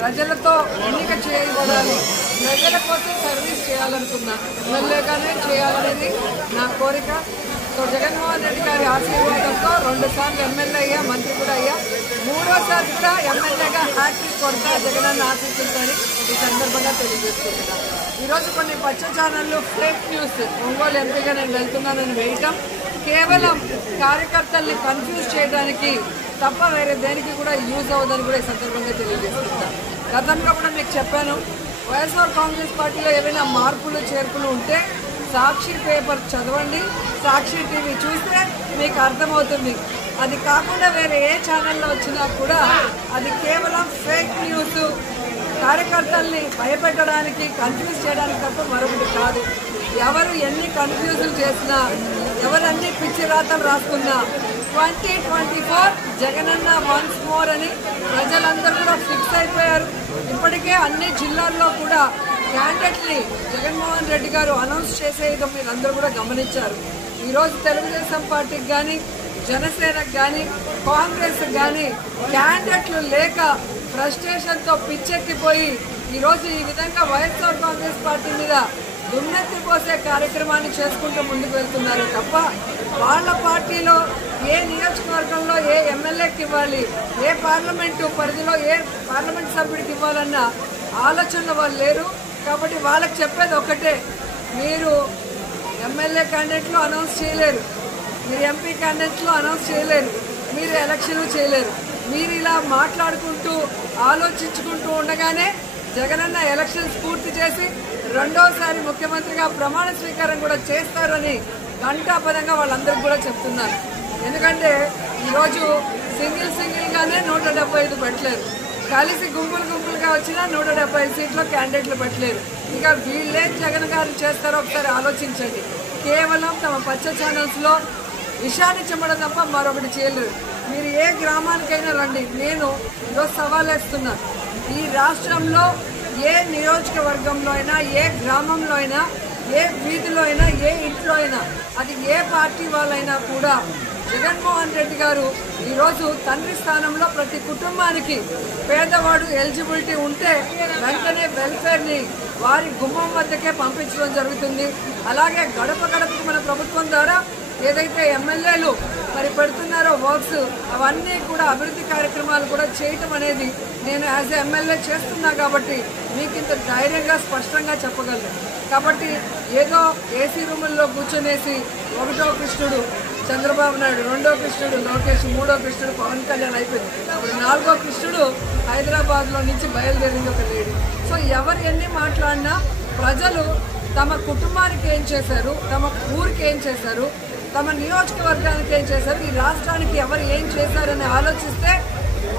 ప్రజలతో ఎన్నిక చేయబడాలి, ప్రజల కోసం సర్వీస్ చేయాలనుకున్నా, ఎమ్మెల్యేగానే చేయాలనేది నా కోరిక. సో జగన్మోహన్ రెడ్డి గారి ఆశీర్వాదంతో 2 సార్లు ఎమ్మెల్యే అయ్యా, మంత్రి కూడా అయ్యా, 3వసారి కూడా ఎమ్మెల్యేగా హ్యాట్రిక్ కొడతా జగనన్న ఆశీస్సులతోని ఈ సందర్భంగా తెలియజేసుకుంటున్నాను. ఈరోజు కొన్ని పచ్చ ఛానళ్ళు ఫేక్ న్యూస్ ఒంగోలు ఎంపీగా నేను వెళ్తున్నానని వేయటం కేవలం కార్యకర్తల్ని కన్ఫ్యూజ్ చేయడానికి తప్ప వేరే దేనికి కూడా యూజ్ అవ్వదని కూడా ఈ సందర్భంగా తెలియజేస్తున్నాను. గతంలో కూడా మీకు చెప్పాను, వైఎస్ఆర్ కాంగ్రెస్ పార్టీలో ఏమైనా మార్పులు చేర్పులు ఉంటే సాక్షి పేపర్ చదవండి, సాక్షి టీవీ చూస్తే మీకు అర్థమవుతుంది. అది కాకుండా వేరే ఏ ఛానల్లో వచ్చినా కూడా అది కేవలం ఫేక్ న్యూస్, కార్యకర్తల్ని భయపెట్టడానికి, కన్ఫ్యూజ్ చేయడానికి తప్ప మరొకటి కాదు. ఎవరు ఎన్ని కన్ఫ్యూజన్ చేసినా, ఎవరన్నీ పిచ్చి రాతలు రాసుకున్నా 2024 జగనన్న వన్స్ మోర్ అని ప్రజలందరూ కూడా ఫిక్స్ అయిపోయారు. ఇప్పటికే అన్ని జిల్లాల్లో కూడా క్యాండిడేట్ని జగన్మోహన్ రెడ్డి గారు అనౌన్స్ చేసేదో మీరు అందరూ కూడా గమనించారు. ఈరోజు తెలుగుదేశం పార్టీకి కానీ, జనసేనకు కానీ, కాంగ్రెస్ కానీ క్యాండిడేట్లు లేక ఫ్రస్ట్రేషన్తో పిచ్చెక్కిపోయి ఈరోజు ఈ విధంగా వైఎస్ఆర్ కాంగ్రెస్ పార్టీ మీద దుమ్మెత్తి పోసే కార్యక్రమాన్ని చేసుకుంటూ ముందుకు వెళ్తున్నారు తప్ప వాళ్ళ పార్టీలో ఏ నియోజకవర్గంలో ఏ ఎమ్మెల్యేకి ఇవ్వాలి, ఏ పార్లమెంటు పరిధిలో ఏ పార్లమెంట్ సభ్యుడికి ఇవ్వాలన్న ఆలోచనలు వాళ్ళు లేరు. కాబట్టి వాళ్ళకి చెప్పేది ఒకటే, మీరు ఎమ్మెల్యే క్యాండిడేట్లు అనౌన్స్ చేయలేరు, మీరు ఎంపీ క్యాండిడేట్లు అనౌన్స్ చేయలేరు, మీరు ఎలక్షన్ చేయలేరు. మీరు ఇలా మాట్లాడుకుంటూ ఆలోచించుకుంటూ ఉండగానే జగనన్న ఎలక్షన్స్ పూర్తి చేసి 2వసారి ముఖ్యమంత్రిగా ప్రమాణ స్వీకారం కూడా చేస్తారని ఘంటాపదంగా వాళ్ళందరికీ కూడా చెప్తున్నారు. ఎందుకంటే ఈరోజు సింగిల్గానే 175 పెట్టలేరు, కలిసి గుంపులుగా వచ్చినా 175 సీట్లో క్యాండిడేట్లు పెట్టలేరు. ఇక వీళ్ళేం జగన్ గారు చేస్తారో ఒకసారి ఆలోచించండి. కేవలం తమ పచ్చ ఛానల్స్లో విషయాన్ని చెప్పడం తప్ప మరొకటి చేయలేరు. మీరు ఏ గ్రామానికైనా రండి, నేను ఈరోజు సవాల్ వేస్తున్నాను. ఈ రాష్ట్రంలో ఏ నియోజకవర్గంలో అయినా, ఏ గ్రామంలో అయినా, ఏ వీధిలో అయినా, ఏ ఇంట్లో అయినా, అది ఏ పార్టీ వాళ్ళైనా కూడా జగన్మోహన్ రెడ్డి గారు ఈరోజు తండ్రి స్థానంలో ప్రతి కుటుంబానికి పేదవాడు ఎలిజిబిలిటీ ఉంటే వెంటనే వెల్ఫేర్ని వారి గుమ్మం వద్దకే పంపించడం జరుగుతుంది. అలాగే గడప గడపకు మన ప్రభుత్వం ద్వారా ఏదైతే ఎమ్మెల్యేలు మరి పెడుతున్నారో వర్క్స్, అవన్నీ కూడా అభివృద్ధి కార్యక్రమాలు కూడా చేయటం అనేది నేను యాజ్ ఎమ్మెల్యే చేస్తున్నా కాబట్టి మీకు ఇంత ధైర్యంగా స్పష్టంగా చెప్పగలను. కాబట్టి ఏదో ఏసీ రూముల్లో కూర్చొనేసి 1వ కృష్ణుడు చంద్రబాబు నాయుడు, 2వ కృష్ణుడు లోకేష్, 3వ కృష్ణుడు పవన్ కళ్యాణ్ అయిపోయింది. ఇప్పుడు 4వ కృష్ణుడు హైదరాబాద్లో నుంచి బయలుదేరింది ఒక లేడీ. సో ఎవరు ఎన్ని మాట్లాడినా ప్రజలు తమ కుటుంబానికి ఏం చేశారు, తమ ఊరికి ఏం చేశారు, తమ నియోజకవర్గానికి ఏం చేశారు, ఈ రాష్ట్రానికి ఎవరు ఏం చేశారని ఆలోచిస్తే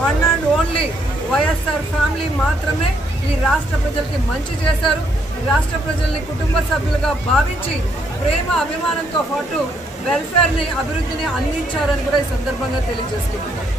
one and only YSR family మాత్రమే ఈ రాష్ట్ర ప్రజలకి మంచి చేశారు. ఈ రాష్ట్ర ప్రజల్ని కుటుంబ సభ్యులుగా భావించి ప్రేమ అభిమానంతో పాటు వెల్ఫేర్ని, అభివృద్ధిని అందించారని కూడా ఈ సందర్భంగా తెలియజేసుకుంటున్నారు.